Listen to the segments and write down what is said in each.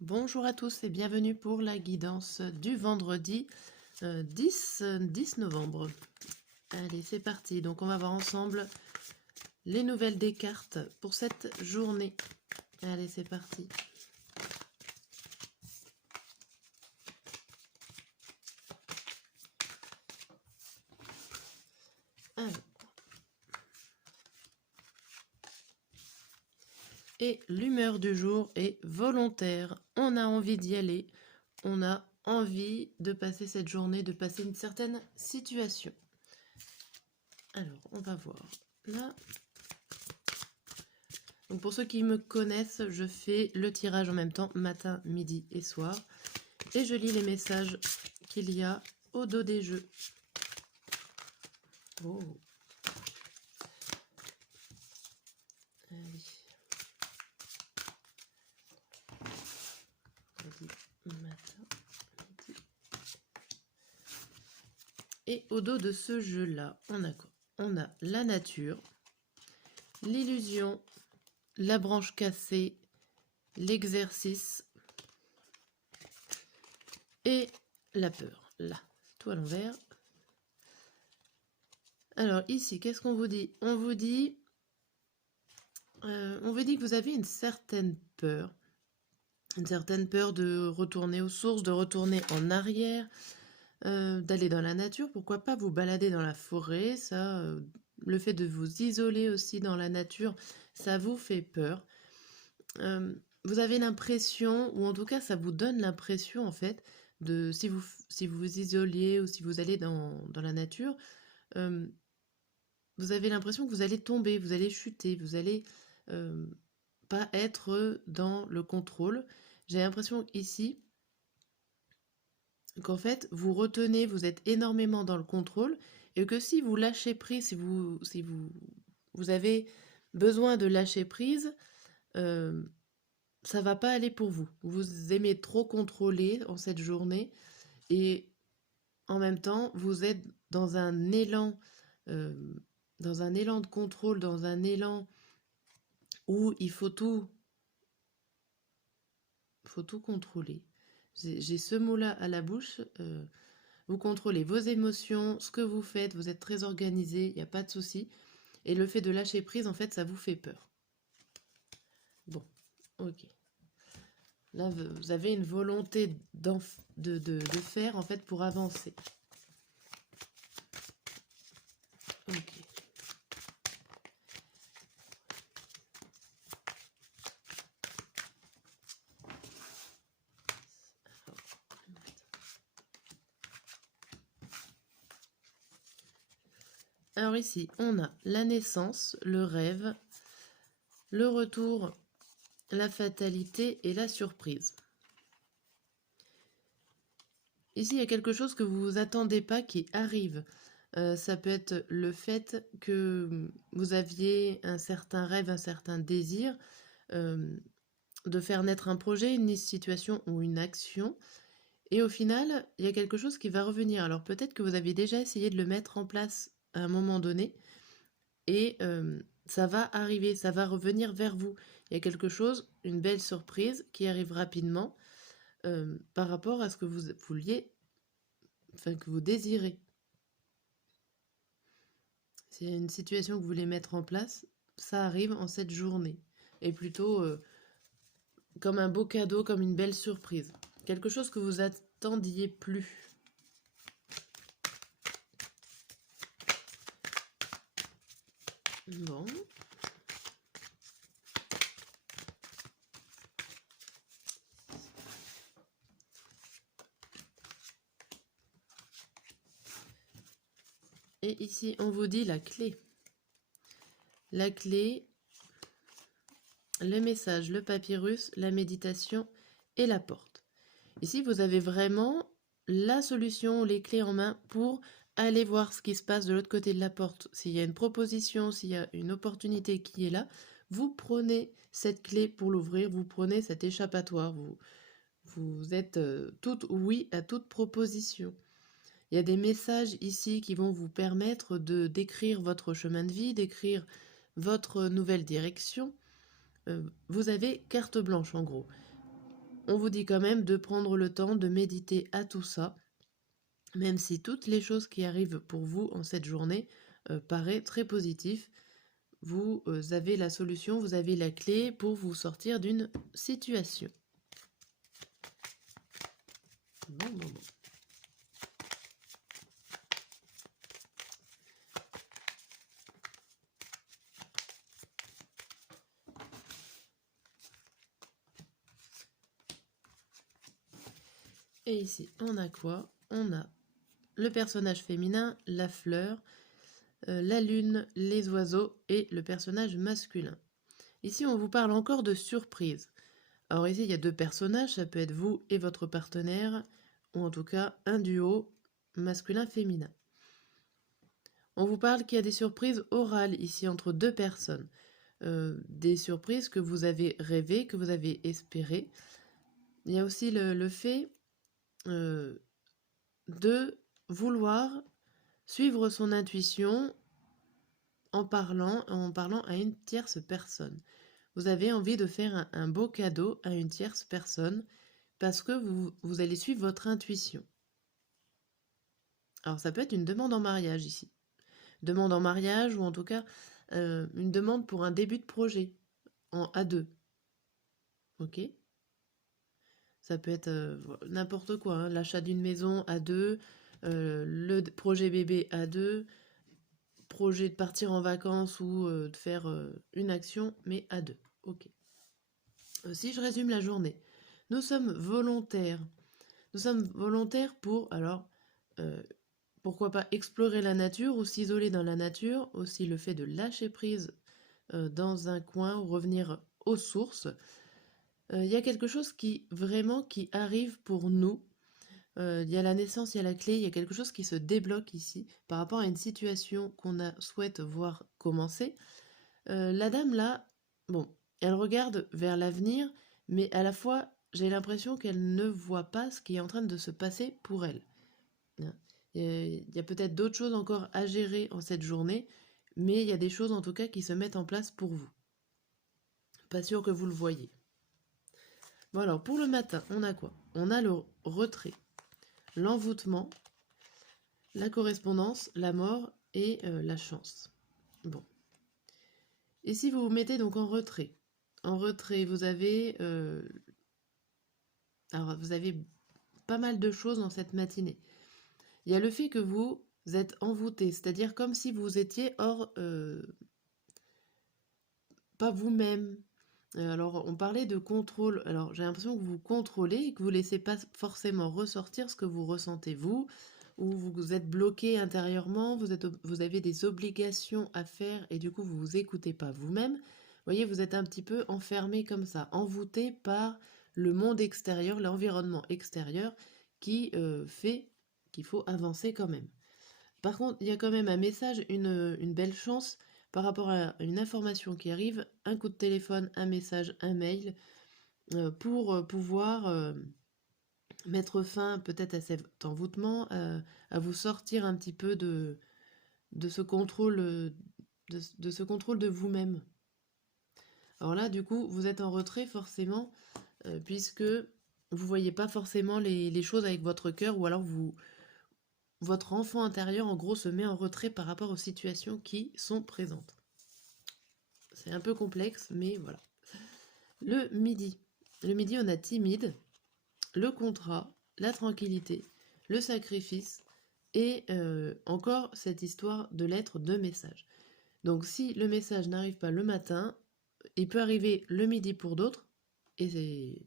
Bonjour à tous et bienvenue pour la guidance du vendredi 10 novembre. Allez, c'est parti. Donc on va voir ensemble les nouvelles des cartes pour cette journée. Allez, c'est parti. Alors. Et l'humeur du jour est volontaire. On a envie d'y aller. On a envie de passer cette journée, de passer une certaine situation. Alors, on va voir. Là. Donc pour ceux qui me connaissent, je fais le tirage en même temps, matin, midi et soir. Et je lis les messages qu'il y a au dos des jeux. Oh. Allez. Matin, midi. Et au dos de ce jeu-là, on a quoi? On a la nature, l'illusion, la branche cassée, l'exercice et la peur. Là, tout à l'envers. Alors ici, qu'est-ce qu'on vous dit? On vous dit que vous avez une certaine peur de retourner aux sources, de retourner en arrière, d'aller dans la nature. Pourquoi pas vous balader dans la forêt? Ça, le fait de vous isoler aussi dans la nature, ça vous fait peur. Vous avez l'impression, ou en tout cas ça vous donne l'impression en fait, de si vous vous isoliez ou si vous allez dans la nature, vous avez l'impression que vous allez tomber, vous allez chuter, vous allez pas être dans le contrôle. J'ai l'impression ici qu'en fait vous retenez, vous êtes énormément dans le contrôle et que si vous lâchez prise, si vous avez besoin de lâcher prise, ça va pas aller pour vous. Vous aimez trop contrôler en cette journée et en même temps vous êtes dans un élan de contrôle, dans un élan où il faut tout contrôler. J'ai ce mot-là à la bouche. Vous contrôlez vos émotions, ce que vous faites, vous êtes très organisé, il n'y a pas de souci. Et le fait de lâcher prise, en fait, ça vous fait peur. Bon, ok. Là, vous avez une volonté de faire, en fait, pour avancer. Ok. Alors ici, on a la naissance, le rêve, le retour, la fatalité et la surprise. Ici, il y a quelque chose que vous vous attendez pas qui arrive. Ça peut être le fait que vous aviez un certain rêve, un certain désir de faire naître un projet, une situation ou une action. Et au final, il y a quelque chose qui va revenir. Alors peut-être que vous avez déjà essayé de le mettre en place à un moment donné et ça va arriver, ça va revenir vers vous. Il y a quelque chose, une belle surprise qui arrive rapidement par rapport à ce que vous vouliez, enfin que vous désirez. C'est une situation que vous voulez mettre en place, ça arrive en cette journée. Et plutôt comme un beau cadeau, comme une belle surprise. Quelque chose que vous attendiez plus. Bon. Et ici, on vous dit la clé. La clé, le message, le papyrus, la méditation et la porte. Ici, vous avez vraiment la solution, les clés en main pour aller voir ce qui se passe de l'autre côté de la porte. S'il y a une proposition, s'il y a une opportunité qui est là, vous prenez cette clé pour l'ouvrir, vous prenez cet échappatoire, vous êtes toutes oui à toute proposition. Il y a des messages ici qui vont vous permettre de décrire votre chemin de vie, d'écrire votre nouvelle direction. Vous avez carte blanche en gros. on vous dit quand même de prendre le temps de méditer à tout ça, même si toutes les choses qui arrivent pour vous en cette journée paraissent très positives. Vous avez la solution, vous avez la clé pour vous sortir d'une situation. Bon. Et ici, on a quoi? On a le personnage féminin, la fleur, la lune, les oiseaux et le personnage masculin. Ici, on vous parle encore de surprise. Alors ici, il y a deux personnages, ça peut être vous et votre partenaire, ou en tout cas un duo masculin-féminin. On vous parle qu'il y a des surprises orales ici entre deux personnes. Des surprises que vous avez rêvées, que vous avez espérées. Il y a aussi le fait de vouloir suivre son intuition en parlant à une tierce personne. Vous avez envie de faire un beau cadeau à une tierce personne parce que vous allez suivre votre intuition. Alors ça peut être une demande en mariage ici. Demande en mariage ou en tout cas une demande pour un début de projet en A2. Ok? Ça peut être n'importe quoi, hein, l'achat d'une maison à deux, le projet bébé à deux, projet de partir en vacances ou de faire une action, mais à deux. Ok. Si je résume la journée, nous sommes volontaires. Nous sommes volontaires pour, alors, pourquoi pas explorer la nature ou s'isoler dans la nature, aussi le fait de lâcher prise dans un coin ou revenir aux sources. Il y a quelque chose qui arrive pour nous. Il y a la naissance, il y a la clé, il y a quelque chose qui se débloque ici par rapport à une situation souhaite voir commencer. La dame là, bon, elle regarde vers l'avenir, mais à la fois j'ai l'impression qu'elle ne voit pas ce qui est en train de se passer pour elle. Il y a peut-être d'autres choses encore à gérer en cette journée, mais il y a des choses en tout cas qui se mettent en place pour vous. Pas sûr que vous le voyez. Bon alors pour le matin, on a quoi? On a le retrait, l'envoûtement, la correspondance, la mort et la chance. Bon. Et si vous vous mettez donc en retrait, vous avez pas mal de choses dans cette matinée. Il y a le fait que vous êtes envoûté, c'est-à-dire comme si vous étiez hors, pas vous-même. Alors, on parlait de contrôle. Alors, j'ai l'impression que vous contrôlez et que vous laissez pas forcément ressortir ce que vous ressentez vous, ou vous êtes bloqué intérieurement, vous avez des obligations à faire et du coup, vous vous écoutez pas vous-même. Vous voyez, vous êtes un petit peu enfermé comme ça, envoûté par le monde extérieur, l'environnement extérieur qui fait qu'il faut avancer quand même. Par contre, il y a quand même un message, une belle chance par rapport à une information qui arrive, un coup de téléphone, un message, un mail, pour pouvoir mettre fin peut-être à cet envoûtement, à vous sortir un petit peu de ce contrôle, de ce contrôle de vous-même. Alors là, du coup, vous êtes en retrait forcément, puisque vous voyez pas forcément les choses avec votre cœur, ou alors votre enfant intérieur, en gros, se met en retrait par rapport aux situations qui sont présentes. C'est un peu complexe, mais voilà. Le midi. Le midi, on a timide, le contrat, la tranquillité, le sacrifice et encore cette histoire de lettre de message. Donc si le message n'arrive pas le matin, il peut arriver le midi pour d'autres et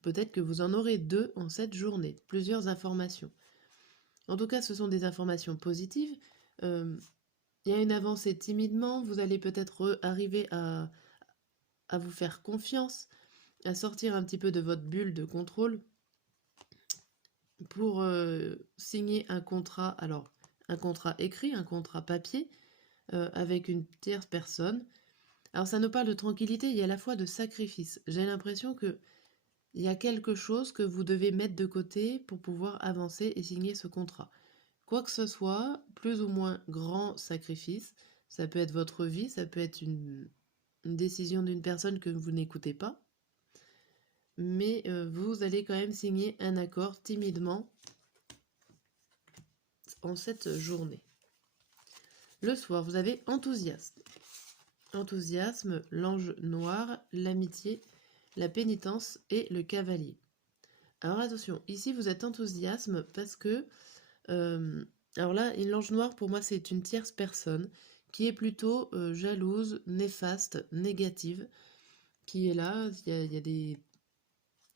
peut-être que vous en aurez deux en cette journée, plusieurs informations. En tout cas, ce sont des informations positives. Il y a une avancée timidement, vous allez peut-être arriver à vous faire confiance, à sortir un petit peu de votre bulle de contrôle pour signer un contrat, alors un contrat écrit, un contrat papier, avec une tierce personne. Alors ça nous parle de tranquillité, il y a à la fois de sacrifice. J'ai l'impression que il y a quelque chose que vous devez mettre de côté pour pouvoir avancer et signer ce contrat. Quoi que ce soit, plus ou moins grand sacrifice, ça peut être votre vie, ça peut être une décision d'une personne que vous n'écoutez pas. mais vous allez quand même signer un accord timidement en cette journée. Le soir, vous avez enthousiasme. Enthousiasme, l'ange noir, l'amitié, la pénitence et le cavalier. Alors attention, ici vous êtes enthousiasme parce que... alors là, l'ange noir pour moi c'est une tierce personne qui est plutôt jalouse, néfaste, négative, qui est là, il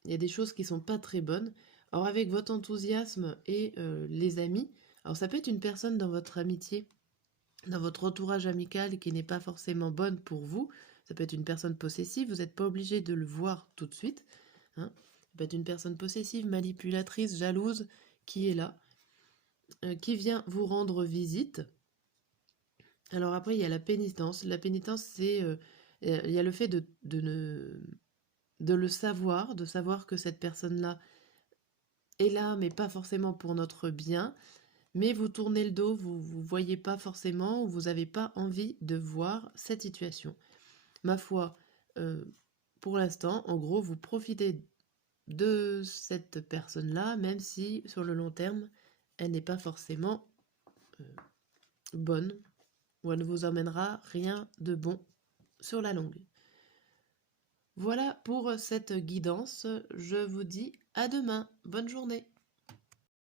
y a des choses qui sont pas très bonnes. Alors avec votre enthousiasme et les amis, alors ça peut être une personne dans votre amitié, dans votre entourage amical qui n'est pas forcément bonne pour vous. Ça peut être une personne possessive, vous n'êtes pas obligé de le voir tout de suite. Hein. Ça peut être une personne possessive, manipulatrice, jalouse, qui est là, qui vient vous rendre visite. Alors après, il y a la pénitence. La pénitence, c'est... il y a le fait de le savoir, de savoir que cette personne-là est là, mais pas forcément pour notre bien. Mais vous tournez le dos, vous ne voyez pas forcément, ou vous n'avez pas envie de voir cette situation. Ma foi, pour l'instant, en gros, vous profitez de cette personne-là, même si sur le long terme, elle n'est pas forcément bonne, ou elle ne vous emmènera rien de bon sur la longue. Voilà pour cette guidance, je vous dis à demain, bonne journée.